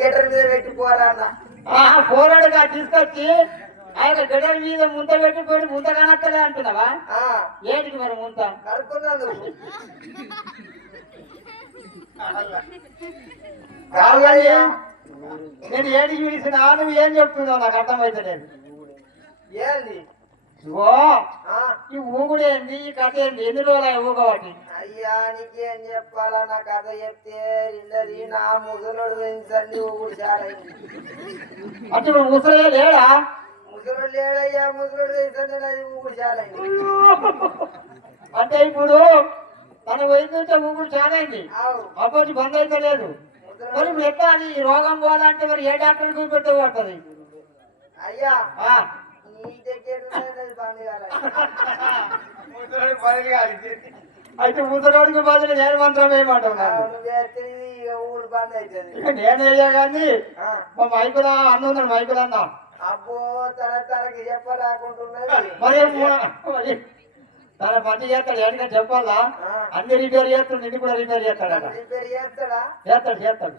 Getter మీద పెట్టి పోరా అన్న. పోరాడుగా తీసుకొచ్చి ఆయన గెటర్ మీద ముంత పెట్టుకొని ముంత కానక్కలే అంటున్నావా? ఏంటికి మరి ముంత కడుక్కున్నాను నేను ఏడికి పిలిచినా నువ్వు ఏం చెప్తున్నావు నాకు అర్థమైతలేదు. ఏంది ఓ ఈ ఊగుడేంది ఈ కథ ఏంది? ఎన్ని రోజులు ఊగవాటి? అయ్యా నీకేం చెప్పాలా? నా కథ చెప్తే ఇల్లది నా ముసలోడు పెంచండి ఊగుడు చాలైంది. అంటే ఇప్పుడు ముసలే లేడా? ముసలోడు లేడయ్యా, ముసలోడు పెంచండి నాది ఊగుడు చాలైంది. అంటే ఇప్పుడు తన వయసు ఊగుడు చాలైంది, అప్పటి బంద్ అయితే లేదు. మరి ఇప్పుడు ఎట్లా అది రోగం పోవాలంటే మరి ఏ డాక్టర్ చూపెట్టే పడుతుంది? అయ్యా నీ దగ్గర బంద్ కాలేదు. అయితే ముసలోడికి బదులు నేను మంత్రం వేయమంటావు. ఊరు బంద్ అవుతుంది. నేనయ్యా కానీ మా మైకులా అన్న ఉన్నాడు, మైకులు అన్నా. అబ్బో తనకి చెప్పలేకుంటున్నది. మరి తన పని చేస్తాడు, ఎందుకంటే చెప్పాలా? అన్ని రిపేర్ చేస్తాడు, నిన్ను కూడా రిపేర్ చేస్తాడు. రిపేర్ చేస్తాడా? చేస్తాడు.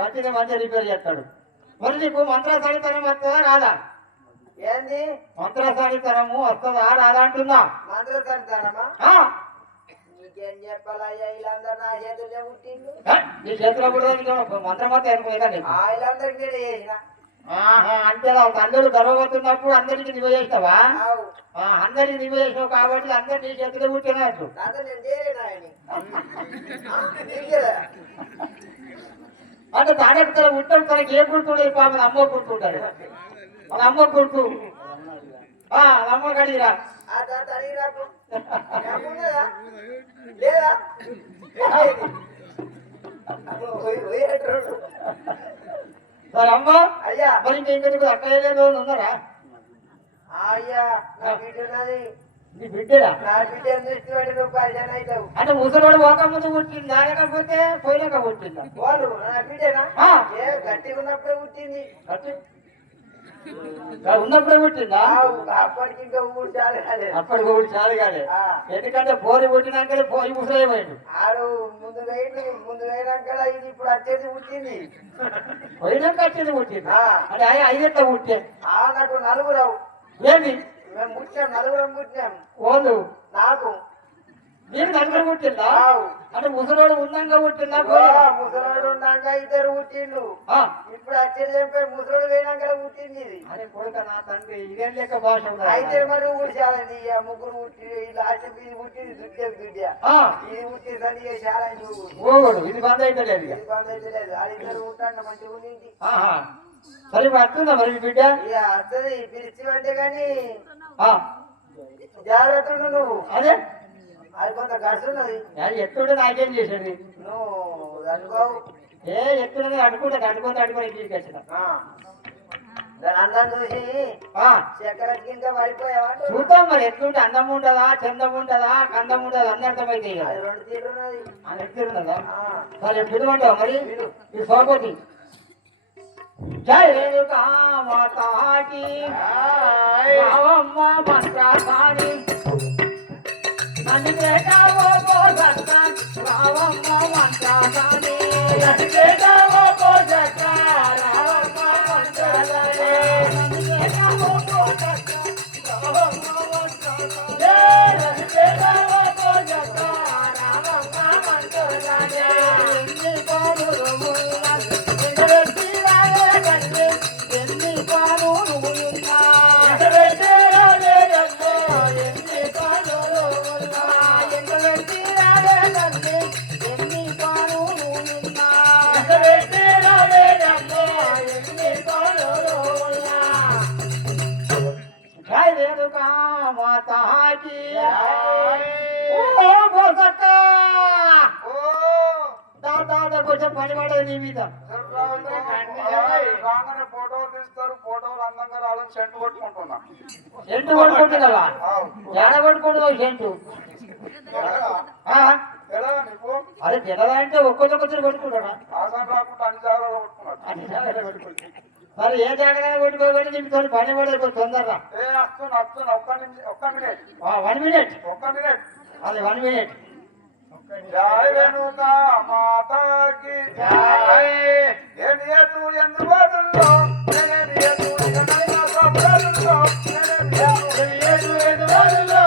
మంచిగా మంచిగా రిపేర్ చేస్తాడు. మరి నీకు మంత్రసానితనం వస్తుందా రాదా? ఏంది మంత్రసానితనము వస్తుందా రాదా అంటున్నా. మంత్రసానితనమా? నీకేం చెప్పాలయ్యా, వీళ్ళందరూ నా చేతుల్లో పుట్టిండు. నీ చేతిలో కూడా మంత్రం వస్తే అనుకోలేదా? వీళ్ళందరికీ చేసిన అంటే అందరూ గర్వపడుతున్నప్పుడు అందరికి నువ్వు చేస్తావా? అందరికి నువ్వు చేసినావు కాబట్టి అందరు నీ చేతిలో పుట్టినట్టు. అంటే తాడెక్కడ ఉంటాడు, తనకి ఏ గుర్తుండదు. పాపం అమ్మ గుర్తుంటాడు, మన అమ్మ గుర్తు. అమ్మ కడిగిరా సరే అమ్మ. అయ్యా మరి ఇంకెందుకు అక్కయ్యలేదు ఉన్నారా? అయ్యా నా బిడ్డది. నీ బిడ్డరా? నా బిడ్డ దృష్టి పెట్టి నువ్వు పరిచయం అవుతావు. అంటే ముసలోడు ఒక ముందు పుట్టిందా లేకపోతే పోయినాక పుట్టిందా? వాళ్ళు నా బిడ్డనా? ఏ గట్టిగా ఉన్నప్పుడే పుట్టింది. ఉన్నప్పుడే పుట్టిందా? అప్పటికి ఇంకా ఊరు చాలు కాలే. అప్పటికి ఊరు చాలు కాలే. ఎందుకంటే పోరి పుట్టినాకనే పోయి ముసలైపోయాడు. ఆడు ముందు వేయనాక ఇది ఇప్పుడు వచ్చేది పుట్టింది. పోయినాక వచ్చేది పుట్టింది. అంటే 5 ఎట్లా పుట్టే? నాకు నలుగురావు. ఏంది? మేము పుట్టాం, నలుగురం పుట్టినాం. ఓళ్ళు నాకు నీకు నలుగురు పుట్టిందా? అంటే ముసలోడు ఉన్నాక పుట్టిందా? ముసలోడు ఉన్నాక 2 పుట్టిండు. ఇప్పుడు వచ్చేది చెప్పే ముసలోడు పోయినాక పుట్టింది ఇది. అరే కొడుక నా తండ్రి ఇదేం లెక్క భాష. అయితే మరి ఊరు చాలండి. ముగ్గురు పుట్టి లాస్ట్ ఇది పుట్టింది దుడ్డ ఇది పుట్టిందని చాలండి. ఓడు ఇది బంద్ అయితే లేదు, ఇది బంద్ అయితే లేదు. అది 2 ఉంటాను మంచిగా ఉంది. సరే వస్తుందా మరి బిడ్డ? ఇక వస్తుంది పిలిచి అంటే కానీ జాగ్రత్త నువ్వు. అదే అది కొంత గడుచున్నది. ఎత్తుడే నాకేం చేసేది? నువ్వు అనుకోవు. ఎత్తుడని అడుకోని ఇంటికి వచ్చిన అందం చూసి చక్కెర కింద పడిపోయావా? చూద్దాం మరి ఎట్లుంటే అందం ఉంటదా, చందం ఉంటదా, కందం ఉంటదా అన్ని అర్థమైతే. 2 తీరున్నది. ఎత్తున్నదా? సరే పిలువంటావు మరి ఈ సోపతి. జై రేణుకా మాతాకి రావమ్మ మంత్రసాని నన్ను పెట్టావో కోసక్క రావమ్మ మంత్రసాని నన్ను పెట్టావో కోసక్క రావమ్మ మంత్రసాని నన్ను పెట్టావో కోసక్క రావమ్మ మంత్రసాని నన్ను పెట్టావో కోసక్క రావమ్మ మంత్రసాని ఎన్ని పాడులు ముల్లాలు ఎన్ని పాడులు ముల్లా కొంచెం పని పడదు నీ మీద. ఫోటోలు తీస్తారు, ఫోటోలు అందంగా రావాలని సెంటు కొట్టుకుంటున్నా. సెంటు కొట్టుకుంటున్నావా? ఎడ కొట్టుకుంటున్నావు సెంటు? అదే తెలదా అంటే ఒక్కొక్కరు కొట్టుకుంటారా? మరి ఏ జాగ్రత్త కొట్టుకోవాలి నీకు పని పడదు తొందరగా. 1 మినిట్ అది 1 మినిట్. జయ రేణుకా మాతాకి జయ ఎనియతు ఎందు వదుల్లో ఎనియతు ఎనన్న సబ్రదుల్లో ఎనియతు ఎందు వదుల్లో